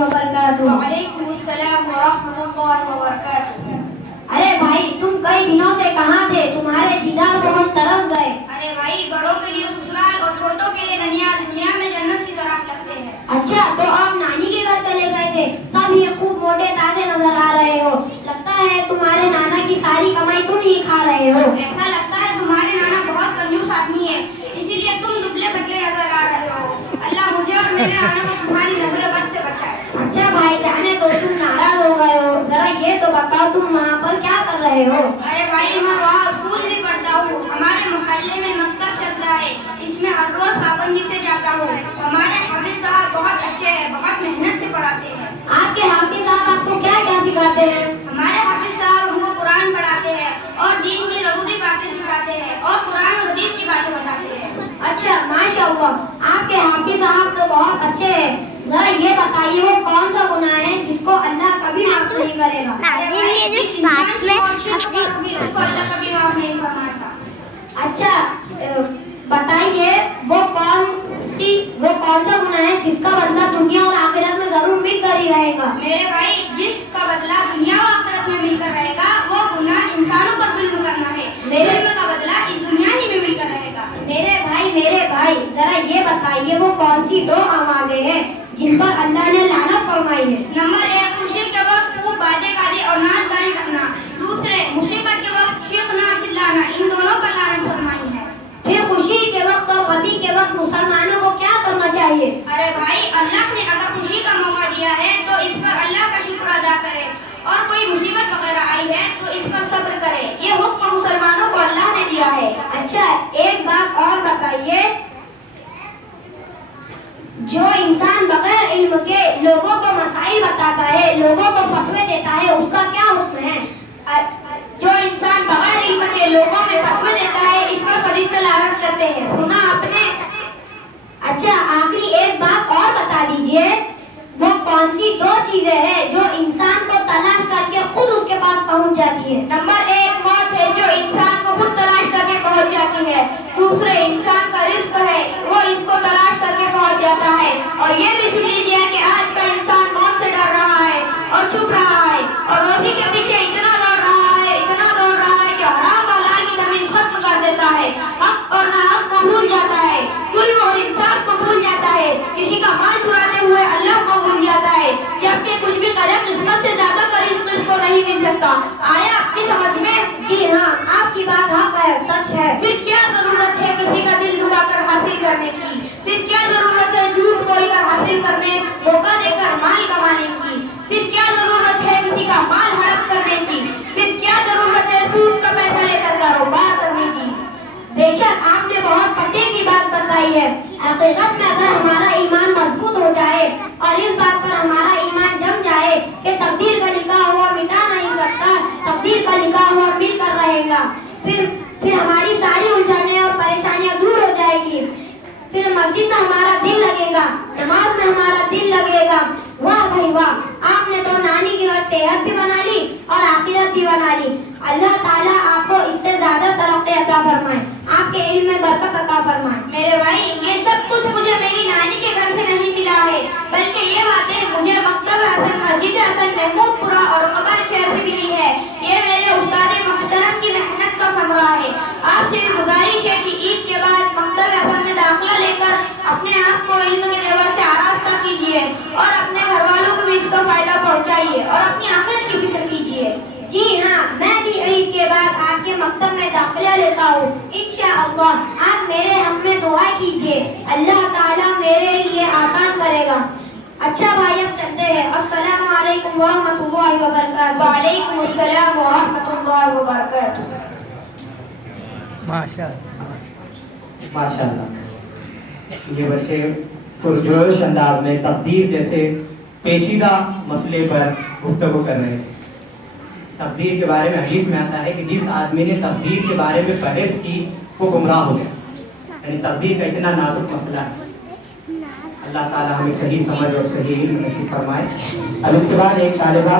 وبرکاتہ۔ وعلیکم السلام ورحمۃ اللہ وبرکاتہ۔ ارے بھائی تم کئی دنوں سے کہاں تھے؟ تمہارے دیدار کو ہم ترس گئے۔ ارے بھائی بڑوں کے لیے سسرال اور چھوٹوں کے لیے ننیال، دنیا میں جنت کی طرح لگتے ہیں۔ اچھا تو آپ نانی کے گھر چلے گئے تھے، تب یہ خوب موٹے تازے نظر آ رہے ہو۔ لگتا ہے تمہارے نانا کی ساری کمائی تم ہی کھا رہے ہو۔ ایسا لگتا ہے تمہارے نانا بہت کنجوس آدمی ہے، اسی لیے تم دبلے پتلے نظر آ رہے ہو۔ اللہ مجھے اور میرے نانا کو تمہاری نظر بد سے بچائے۔ اچھا بھائی جانے تو تم ناراض ہو گئے ہو، ذرا یہ تو بتاؤ تم وہاں پر کیا کر رہے ہو؟ ارے بھائی میں وہاں اسکول بھی پڑھتا ہوں، ہمارے محلے میں مکتب چلتا ہے، اس میں ہر روز پابندی سے جاتا ہوں۔ ہمارے حافظ صاحب بہت اچھے ہیں، بہت محنت سے پڑھاتے ہیں۔ آپ کے حافظ صاحب آپ کو کیا کیا سکھاتے ہیں؟ ہمارے حافظ صاحب ہم کو قرآن پڑھاتے ہیں اور دین کی ضروری باتیں سکھاتے ہیں اور قرآن اور حدیث کی باتیں بتاتے ہیں۔ اچھا ماشاء اللہ، آپ کے حافظ صاحب تو بہت اچھے ہیں۔ ذرا یہ بتائیے وہ کون سا گناہ ہے جس کو اللہ کبھی معاف نہیں کرے گا؟ جس انسان کی معاشرت پر ہوگی اس کو اللہ کبھی معاف نہیں فرماتا۔ اچھا بتائیے وہ کون سا گناہ ہے جس کا بدلہ دنیا اور آخرت میں ضرور مل کر ہی رہے گا؟ میرے بھائی جس کا بدلہ دنیا و آخرت میں مل کر رہے گا وہ گناہ انسانوں پر ظلم کرنا ہے، ظلم کا بدلہ اس دنیا ہی میں مل کر رہے گا۔ میرے بھائی ذرا یہ بتائیے وہ کون سی دو آوازیں ہیں جن پر اللہ نے لعنت فرمائی ہے؟ نمبر 1 خوشی کے وقت خوب باتیں گانے اور ناچ گانے کرنا، دوسرے مصیبت کے وقت چیخنا چلانا، ان دونوں پر لعنت فرمائی ہے۔ پھر خوشی کے وقت اور غمی کے وقت مسلمانوں کو کیا کرنا چاہیے؟ ارے بھائی اللہ نے اگر خوشی کا موقع دیا ہے تو اس پر اللہ کا شکر ادا کرے، اور کوئی مصیبت وغیرہ آئی ہے تو اس پر صبر کرے، یہ حکم مسلمانوں کو اللہ نے دیا ہے۔ اچھا ایک بات اور بتائیے، جو انسان بغیر علم کے لوگوں کو مسائل بتاتا ہے، لوگوں کو فتوے دیتا ہے، اس کا کیا حکم ہے؟ جو انسان بغیر علم کے لوگوں میں فتوی دیتا ہے اس پر فرشتے لعنت کرتے ہیں، سنا آپ نے؟ اچھا آخری ایک بات اور بتا دیجئے، وہ کون سی دو چیزیں ہیں جو انسان کو تلاش کر کے خود اس کے پاس پہنچ جاتی ہے؟ نمبر 1 موت ہے جو انسان کو خود تلاش کر کے پہنچ جاتی ہے، دوسرے انسان کا رزق ہے وہ اس کو تلاش کر کے پہنچ جاتا ہے۔ اور یہ بھی سن لیجیے کہ آج کا انسان موت سے ڈر رہا ہے اور چھپ رہا ہے اور روٹی کے پیچھے اتنا دوڑ رہا ہے کہ حرام و حلال کی تمیز ختم کر دیتا ہے، حق اور ناحق کو بھول جاتا ہے، ظلم اور انصاف کو بھول جاتا ہے، کسی کا مال چراتے ہوئے اللہ کو بھول جاتا ہے، جبکہ کچھ بھی قدر قسمت سے زیادہ پر اس کو نہیں مل سکتا۔ آیا آپ کی سمجھ میں؟ جی ہاں آپ کی بات حق ہے، سچ ہے۔ پھر کیا ضرورت ہے کسی کا دل دبا کر حاصل کرنے کی؟ پھر کیا ضرورت ہے جھوٹ بول کر حاصل کرنے، دھوکہ دے کر مال کمانے کی؟ پھر کیا ضرورت ہے کسی کا مال ہڑپ کرنے کی؟ پھر کیا ضرورت ہے سود کا پیسہ لے کر کاروبار کرنے کی؟ بے شک آپ نے بہت پتے کی بات بتائی ہے۔ حقیقت میں اگر ہمارا ایمان مضبوط ہو جائے اور اس بات پر ہمارا ایمان جم جائے کہ تقدیر کا لکھا ہوا مٹا نہیں سکتا، تقدیر کا لکھا ہوا مل کر رہے گا، پھر ہماری ساری الجھنیں اور پریشانیاں دور ہو جائے گی، پھر مسجد میں ہمارا دل لگے گا، نماز میں ہمارا دل لگے گا۔ واہ بھائی واہ، آپ نے تو نانی کی گھر صحت بھی بنا لی اور آخرت بھی بنا لی۔ اللہ تعالیٰ آپ کو اس سے زیادہ ترقی عطا فرمائے، آپ کے علم میں برکت عطا فرمائے۔ میرے بھائی یہ سب کچھ مجھے میری نانی کے گھر سے نہیں ملا ہے، بلکہ یہ باتیں مجھے مکتب حسن مسجد حسن محمود پورہ اور قبائل شہر سے ملی ہے۔ یہ میرے استاد محترم کی محنت کا ثمرہ ہے۔ آپ سے بھی گزارش ہے کہ عید کے بعد مکتب حسن میں داخلہ لے کر اپنے آپ کو علم کے زیور سے آراستہ کیجیے اور اپنے گھر والوں کو بھی اس کا فائدہ پہنچائیے اور اپنی آخرت کی فکر کیجیے۔ جی ہاں میں بھی عید کے بعد آپ کے مکتب میں داخلہ لیتا ہوں انشاءاللہ۔ آپ میرے حق میں دعا کیجیے، اللہ تعالیٰ میرے لیے آسان کرے گا۔ اچھا بھائی اب چلتے ہیں، السلام علیکم ورحمۃ اللہ وبرکاتہ۔ وعلیکم السلام ورحمۃ اللہ وبرکاتہ۔ ماشاءاللہ یہ بچے پرجوش انداز میں تقدیر جیسے پیچیدہ مسئلے پر گفتگو کر رہے ہیں۔ تقدیر کے بارے میں حدیث میں آتا ہے کہ جس آدمی نے تقدیر کے بارے میں بحث کی وہ گمراہ ہو گیا، یعنی تقدیر کا اتنا نازک مسئلہ ہے۔ اللہ تعالیٰ ہمیں صحیح سمجھ اور صحیح علم نصیب فرمائے۔ اب اس کے بعد ایک طالبہ